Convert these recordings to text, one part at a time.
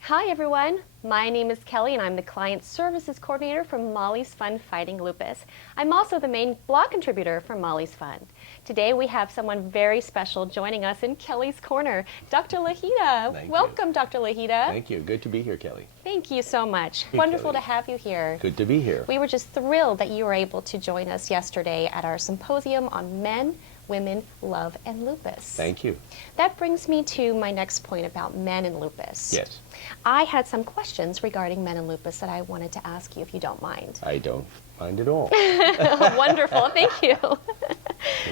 Hi everyone, my name is Kelly and I'm the Client Services Coordinator from Molly's Fund Fighting Lupus. I'm also the main blog contributor for Molly's Fund. Today we have someone very special joining us in Kelly's Corner, Dr. Lahita. Thank Welcome, you. Dr. Lahita. Thank you. Good to be here, Kelly. Thank you so much. Hey, Wonderful Kelly. to have you here. Good to be here. We were just thrilled that you were able to join us yesterday at our symposium on men, women, love, and lupus. Thank you. That brings me to my next point about men and lupus. Yes. I had some questions regarding men and lupus that I wanted to ask you if you don't mind. I don't mind at all. Wonderful, thank you.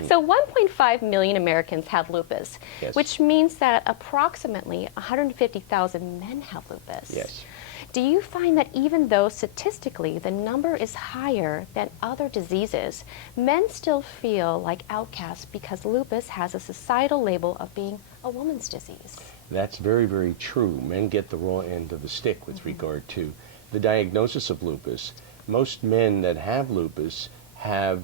So 1.5 million Americans have lupus, Yes. which means that approximately 150,000 men have lupus. Yes. Do you find that even though statistically the number is higher than other diseases, men still feel like outcasts because lupus has a societal label of being a woman's disease? That's very, very true. Men get the raw end of the stick with regard to the diagnosis of lupus. Most men that have lupus have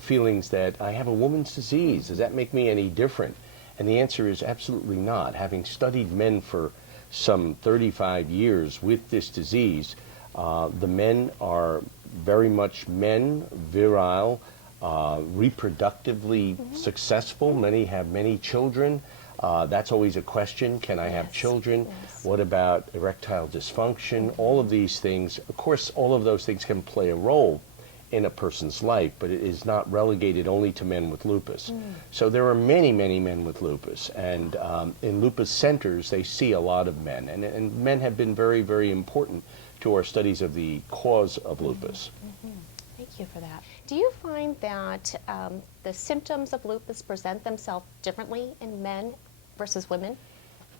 feelings that I have a woman's disease. Does that make me any different? And the answer is absolutely not. Having studied men for some 35 years with this disease, the men are very much men, virile, reproductively successful. Many have many children. That's always a question. Can I have children? Yes. What about erectile dysfunction? All of these things, of course, all of those things can play a role in a person's life, but it is not relegated only to men with lupus. So there are many, many men with lupus, and in lupus centers they see a lot of men, and men have been very, very important to our studies of the cause of lupus. Thank you for that. Do you find that the symptoms of lupus present themselves differently in men versus women?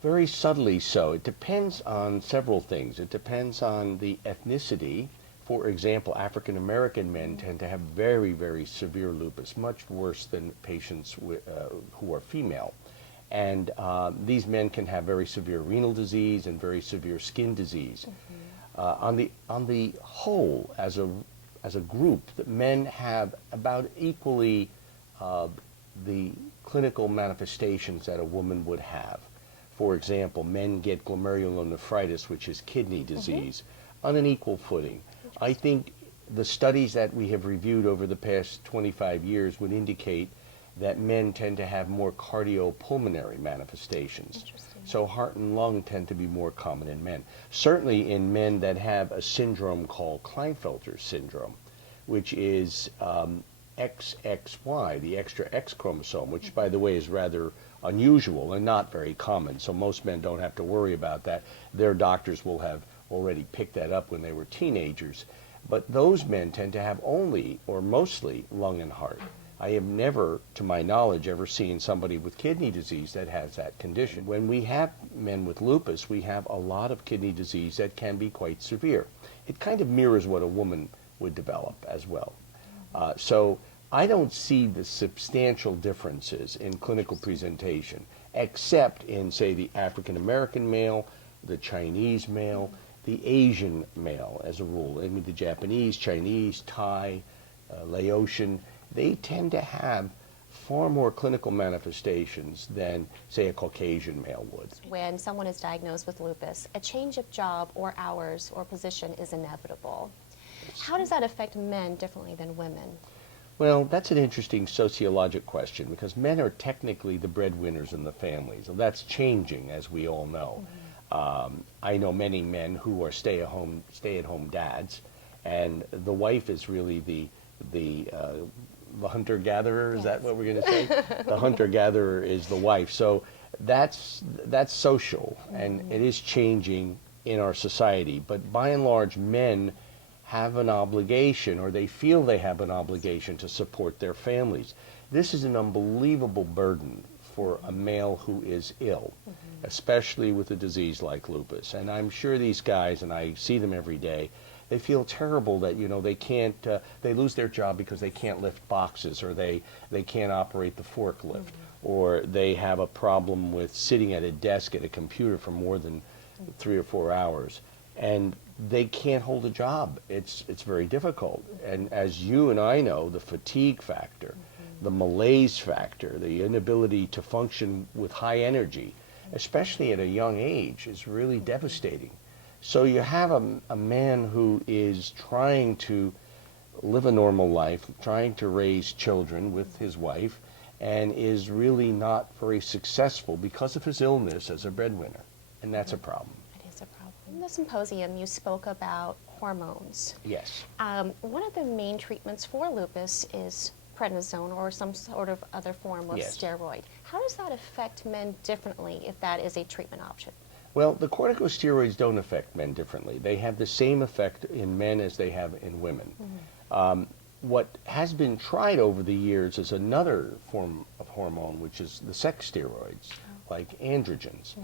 Very subtly so. It depends on several things. It depends on the ethnicity. For example, African American men tend to have very, very severe lupus, much worse than patients who are female. And these men can have very severe renal disease and very severe skin disease. On the whole, as a group, that men have about equally the clinical manifestations that a woman would have. For example, men get glomerulonephritis, which is kidney disease, on an equal footing. I think the studies that we have reviewed over the past 25 years would indicate that men tend to have more cardiopulmonary manifestations. So heart and lung tend to be more common in men. Certainly in men that have a syndrome called Klinefelter syndrome, which is XXY, the extra X chromosome, which by the way is rather unusual and not very common. So most men don't have to worry about that. Their doctors will have already picked that up when they were teenagers. But those men tend to have only or mostly lung and heart. I have never, to my knowledge, ever seen somebody with kidney disease that has that condition. When we have men with lupus, we have a lot of kidney disease that can be quite severe. It kind of mirrors what a woman would develop as well. So I don't see the substantial differences in clinical presentation, except in, say, the African American male, the Chinese male, the Asian male as a rule. I mean, the Japanese, Chinese, Thai, Laotian, they tend to have far more clinical manifestations than, say, a Caucasian male would. When someone is diagnosed with lupus, a change of job or hours or position is inevitable. How does that affect men differently than women? Well, that's an interesting sociologic question because men are technically the breadwinners in the family. So that's changing, as we all know. I know many men who are stay-at-home dads, and the wife is really the hunter-gatherer. Is that what we're going to say? The hunter-gatherer is the wife. So that's social, and it is changing in our society. But by and large, men have an obligation, or they feel they have an obligation to support their families. This is an unbelievable burden for a male who is ill, especially with a disease like lupus. And I'm sure these guys, and I see them every day, they feel terrible that, you know, they can't, they lose their job because they can't lift boxes, or they can't operate the forklift, or they have a problem with sitting at a desk at a computer for more than 3 or 4 hours. And they can't hold a job. It's very difficult. And as you and I know, the fatigue factor, the malaise factor, the inability to function with high energy, especially at a young age, is really devastating. So you have a man who is trying to live a normal life, trying to raise children with his wife, and is really not very successful because of his illness as a breadwinner. And that's a problem. It is a problem. In the symposium, you spoke about hormones. Yes. One of the main treatments for lupus is prednisone or some sort of other form of Yes. steroid. How does that affect men differently if that is a treatment option? Well, the corticosteroids don't affect men differently. They have the same effect in men as they have in women. What has been tried over the years is another form of hormone, which is the sex steroids, like androgens,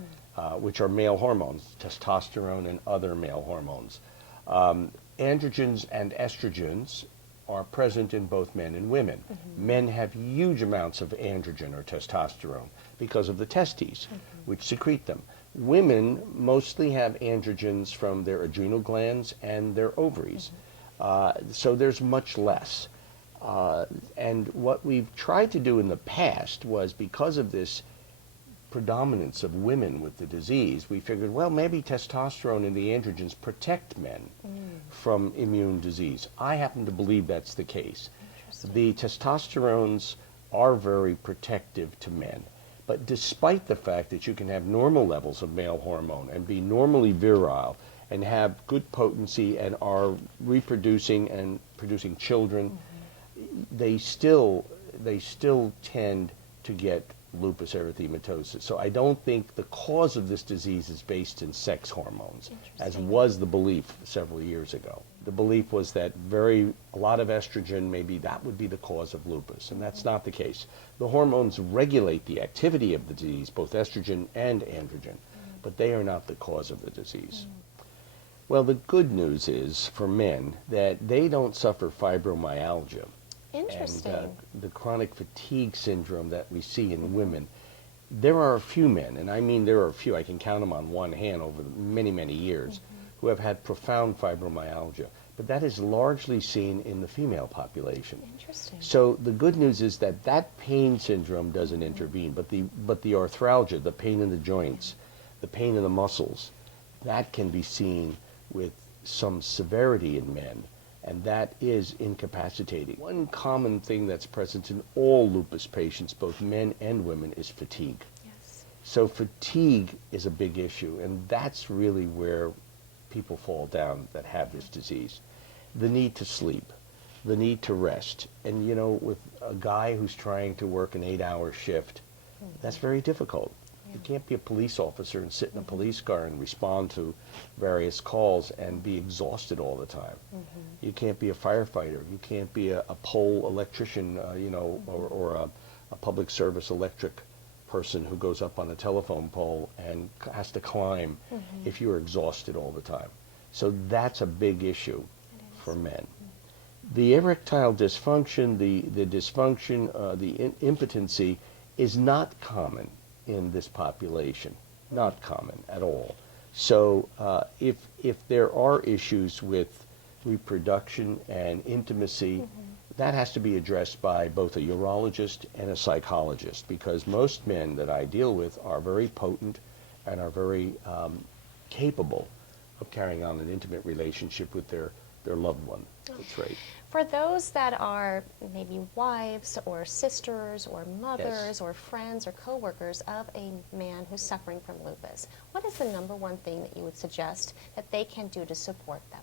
which are male hormones, testosterone and other male hormones. Androgens and estrogens are present in both men and women. Men have huge amounts of androgen or testosterone because of the testes, which secrete them. Women mostly have androgens from their adrenal glands and their ovaries. So there's much less. And what we've tried to do in the past was, because of this predominance of women with the disease, we figured, well, maybe testosterone and the androgens protect men from immune disease. I happen to believe that's the case. The testosterones are very protective to men. But despite the fact that you can have normal levels of male hormone and be normally virile and have good potency and are reproducing and producing children, they still tend to get lupus erythematosus. So I don't think the cause of this disease is based in sex hormones, as was the belief several years ago. The belief was that a lot of estrogen, maybe that would be the cause of lupus, and that's not the case. The hormones regulate the activity of the disease, both estrogen and androgen, but they are not the cause of the disease. Well, the good news is for men that they don't suffer fibromyalgia. Interesting. And the chronic fatigue syndrome that we see in women. There are a few men, and I mean there are a few, I can count them on one hand over many, many years, who have had profound fibromyalgia. But that is largely seen in the female population. Interesting. So the good news is that that pain syndrome doesn't intervene, but the arthralgia, the pain in the joints, the pain in the muscles, that can be seen with some severity in men, and that is incapacitating. One common thing that's present in all lupus patients, both men and women, is fatigue. Yes. So fatigue is a big issue, and that's really where people fall down that have this disease. The need to sleep, the need to rest. And with a guy who's trying to work an 8-hour shift, that's very difficult. You can't be a police officer and sit in a police car and respond to various calls and be exhausted all the time. You can't be a firefighter. You can't be a pole electrician, or a public service electric person who goes up on a telephone pole and has to climb if you're exhausted all the time. So that's a big issue for men. The erectile dysfunction, the dysfunction, the impotency is not common in this population, not common at all. So if there are issues with reproduction and intimacy, that has to be addressed by both a urologist and a psychologist, because most men that I deal with are very potent and are very capable of carrying on an intimate relationship with their loved one. That's right. For those that are maybe wives or sisters or mothers Yes. or friends or coworkers of a man who's suffering from lupus, what is the number one thing that you would suggest that they can do to support them?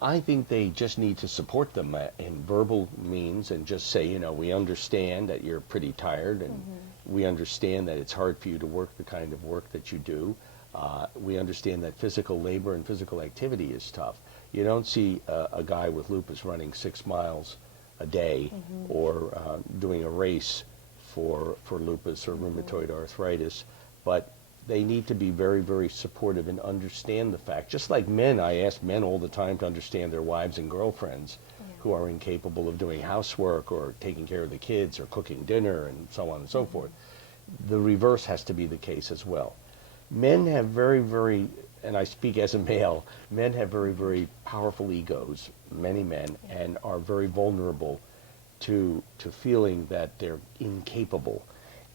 I think they just need to support them in verbal means and just say, we understand that you're pretty tired, and we understand that it's hard for you to work the kind of work that you do. We understand that physical labor and physical activity is tough. You don't see a guy with lupus running 6 miles a day or doing a race for lupus or rheumatoid arthritis, but they need to be very, very supportive and understand the fact. Just like men, I ask men all the time to understand their wives and girlfriends who are incapable of doing housework or taking care of the kids or cooking dinner and so on and so forth. The reverse has to be the case as well. Men have very, very, and I speak as a male, men have very, very powerful egos, many men, and are very vulnerable to feeling that they're incapable.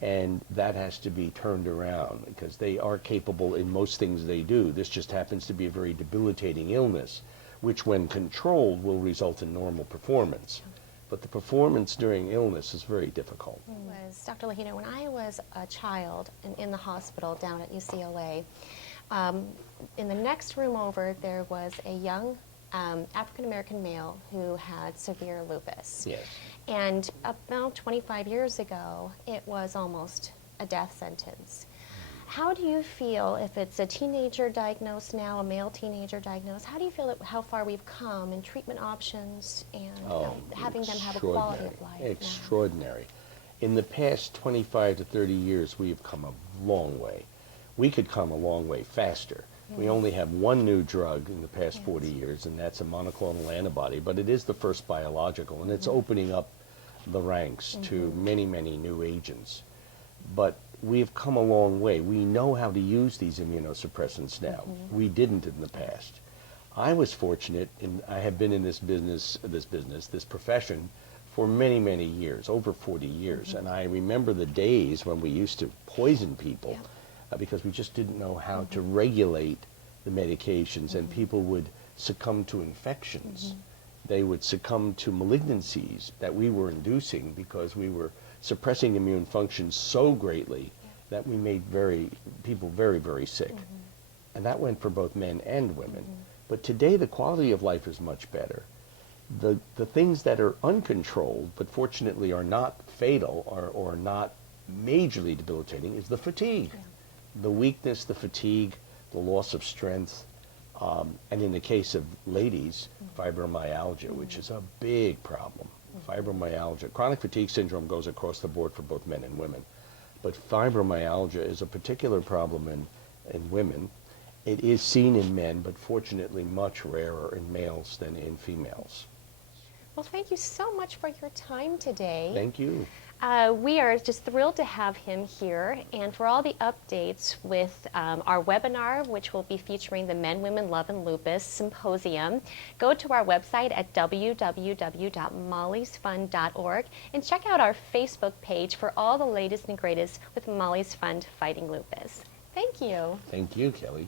And that has to be turned around because they are capable in most things they do. This just happens to be a very debilitating illness, which when controlled will result in normal performance. But the performance during illness is very difficult. Was Dr. Lahita, when I was a child and in the hospital down at UCLA, in the next room over there was a young African-American male who had severe lupus. Yes. And about 25 years ago, it was almost a death sentence. How do you feel if it's a teenager diagnosed now, a male teenager diagnosed, how do you feel that how far we've come in treatment options and having them have a quality of life? Extraordinary. In the past 25 to 30 years, we have come a long way. We could come a long way faster. We only have one new drug in the past 40 years, and that's a monoclonal antibody, but it is the first biological, and it's opening up the ranks to many, many new agents. But we've come a long way. We know how to use these immunosuppressants now. We didn't in the past. I was fortunate, I have been in this profession for many, many years, over 40 years, and I remember the days when we used to poison people because we just didn't know how to regulate the medications, and people would succumb to infections. They would succumb to malignancies that we were inducing because we were suppressing immune function so greatly that we made people very, very sick. And that went for both men and women. But today the quality of life is much better. The things that are uncontrolled, but fortunately are not fatal or not majorly debilitating, is the fatigue. The weakness, the fatigue, the loss of strength, and in the case of ladies, fibromyalgia, which is a big problem. Fibromyalgia, chronic fatigue syndrome goes across the board for both men and women, but fibromyalgia is a particular problem in women. It is seen in men, but fortunately much rarer in males than in females. Well, thank you so much for your time today. Thank you. We are just thrilled to have him here, and for all the updates with our webinar, which will be featuring the Men, Women, Love, and Lupus Symposium, go to our website at www.mollysfund.org and check out our Facebook page for all the latest and greatest with Molly's Fund Fighting Lupus. Thank you. Thank you, Kelly.